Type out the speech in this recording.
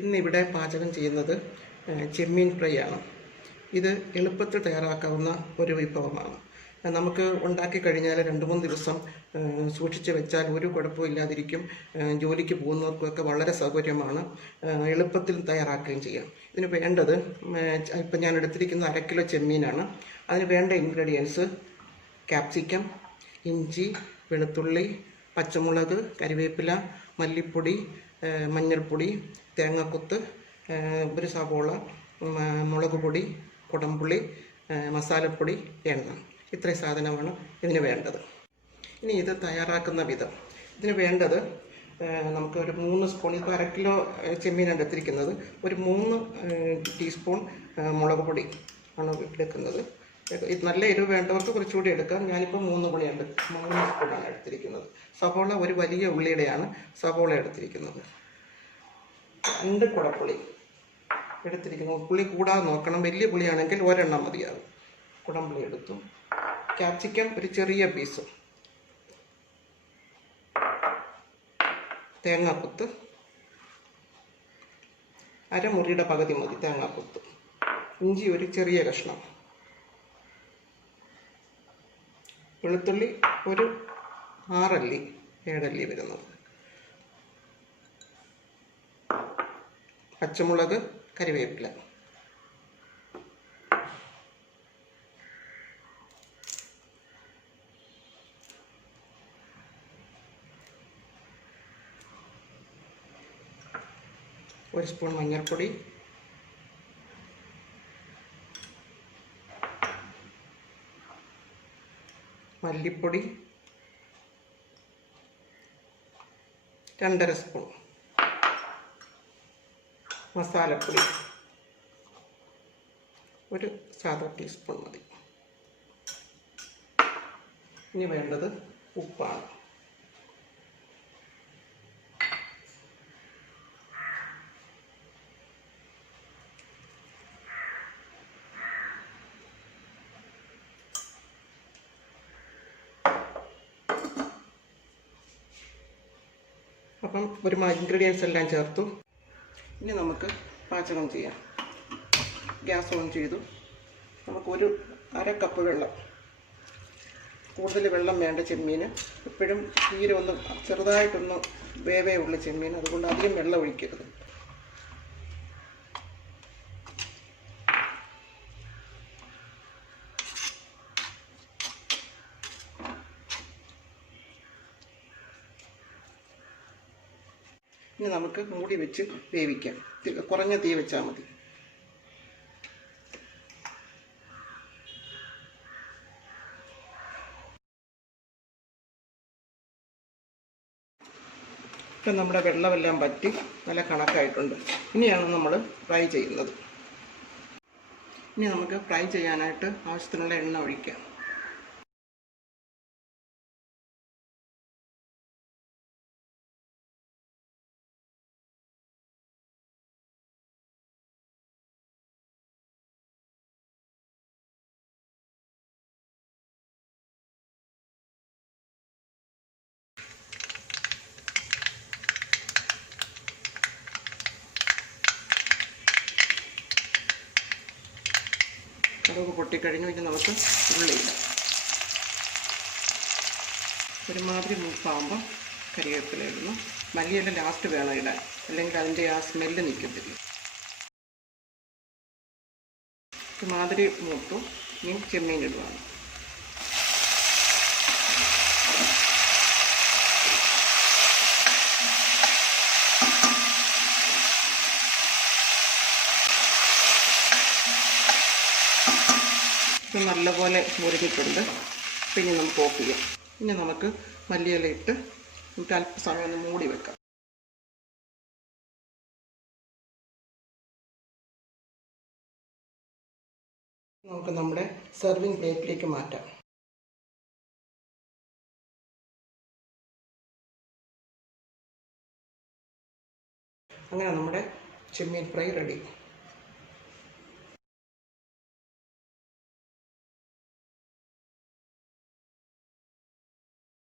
ഇന്നിവിടെ പാചകം ചെയ്യുന്നത് ചെമ്മീൻ ഫ്രൈ ആണ്. ഇത് എളുപ്പത്തിൽ തയ്യാറാക്കാവുന്ന ഒരു വിഭവമാണ്. നമുക്ക് ഉണ്ടാക്കി കഴിഞ്ഞാൽ 2-3 ദിവസം സൂക്ഷിച്ച് വെച്ചാൽ ഒരു കുഴപ്പവും ഇല്ലാതിരിക്കും. ജോലിക്ക് പോകുന്നവർക്കൊക്കെ വളരെ സൗകര്യമാണ്. എളുപ്പത്തിൽ തയ്യാറാക്കുകയും ചെയ്യാം. ഇതിന് വേണ്ടത് ഇപ്പം ഞാൻ എടുത്തിരിക്കുന്ന 1/2 കിലോ ചെമ്മീനാണ്. അതിന് വേണ്ട ഇൻഗ്രീഡിയൻസ് ക്യാപ്സിക്കം, ഇഞ്ചി, വെളുത്തുള്ളി, പച്ചമുളക്, കരിവേപ്പില, മല്ലിപ്പൊടി, മഞ്ഞൾപ്പൊടി, തേങ്ങാക്കൊത്ത്, ഒരു സവോള, മുളക് പൊടി, കുടംപുളി, മസാലപ്പൊടി, എണ്ണ. ഇത്രയും സാധനമാണ് ഇതിന് വേണ്ടത്. ഇനി ഇത് തയ്യാറാക്കുന്ന വിധം. ഇതിന് വേണ്ടത് നമുക്ക് ഒരു 3 സ്പൂൺ, ഇപ്പോൾ 1/2 കിലോ ചെമ്മീനാണ് എടുത്തിരിക്കുന്നത്. ഒരു 3 ടീസ്പൂൺ മുളക് പൊടി ആണ് എടുക്കുന്നത്. ഇത് നല്ല എരിവ് വേണ്ടവർക്ക് കുറച്ചുകൂടി എടുക്കാം. ഞാനിപ്പോൾ 3 സ്പൂണാണ് എടുത്തിരിക്കുന്നത്. സവോള ഒരു വലിയ ഉള്ളിയുടെയാണ് സവോള എടുത്തിരിക്കുന്നത്. 2 കുടംപുളി എടുത്തിരിക്കുന്നു. പുളി കൂടാതെ നോക്കണം. വലിയ പുളിയാണെങ്കിൽ ഒരെണ്ണം മതിയാകും. കുടംപുളി എടുത്തു. ക്യാപ്സിക്കം ഒരു ചെറിയ പീസ്, തേങ്ങാക്കൊത്ത് അരമുറിയുടെ പകുതി മതി തേങ്ങാക്കൊത്ത്, ഇഞ്ചി ഒരു ചെറിയ കഷ്ണം, വെളുത്തുള്ളി ഒരു 6 അല്ലി 7 അല്ലി വരുന്നത്, പച്ചമുളക്, കരിവേപ്പില. ഒരു സ്പൂൺ മഞ്ഞൾപ്പൊടി, മല്ലിപ്പൊടി 2.5 സ്പൂൺ, മസാലപ്പൊടി ഒരു സാധാ ടീസ്പൂൺ മതി. ഇനി വേണ്ടത് ഉപ്പാണ്. അപ്പം ഒരു ഇൻഗ്രീഡിയൻസ് എല്ലാം ചേർത്തു. ഇനി നമുക്ക് പാചകം ചെയ്യാം. ഗ്യാസ് ഓൺ ചെയ്തു. നമുക്ക് ഒരു 1/2 കപ്പ് വെള്ളം, കൂടുതൽ വെള്ളം വേണ്ട ചെമ്മീന്. എപ്പോഴും തീരെ ഒന്ന് ചെറുതായിട്ടൊന്ന് വേവേ ഉള്ള ചെമ്മീൻ, അതുകൊണ്ട് അധികം വെള്ളം ഒഴിക്കരുത്. ഇനി നമുക്ക് മൂടി വെച്ച് വേവിക്കാം. കുറഞ്ഞ തീ വെച്ചാൽ മതി. ഇപ്പം നമ്മുടെ വെള്ളമെല്ലാം വറ്റി നല്ല കണക്കായിട്ടുണ്ട്. ഇനിയാണ് നമ്മൾ ഫ്രൈ ചെയ്യുന്നത്. ഇനി നമുക്ക് ഫ്രൈ ചെയ്യാനായിട്ട് ആവശ്യത്തിനുള്ള എണ്ണ ഒഴിക്കാം. കടുക് പൊട്ടിക്കഴിഞ്ഞു. ഇനി നമുക്ക് ഉള്ളിയിടാം. ഒരുമാതിരി മൂപ്പാകുമ്പോൾ കരിവേപ്പില ഇടുന്നു. മല്ലിയില ലാസ്റ്റ് വേണം ഇടാൻ, അല്ലെങ്കിൽ അതിൻ്റെ ആ സ്മെല്ല് നിൽക്കത്തില്ല. ഒരുമാതിരി മൂത്തു. ഇനി ചെമ്മീൻ ഇടുവാണ്. നല്ലപോലെ മുരിഞ്ഞിട്ടുണ്ട്. പിന്നെ നമുക്ക് ഓഫ് ചെയ്യാം. ഇനി നമുക്ക് മല്ലിയില ഇട്ട് നമുക്ക് അല്പസമയം ഒന്ന് മൂടി വെക്കാം. നമുക്ക് നമ്മുടെ സെർവിങ് പ്ലേറ്റിലേക്ക് മാറ്റാം. അങ്ങനെ നമ്മുടെ ചെമ്മീൻ ഫ്രൈ റെഡി.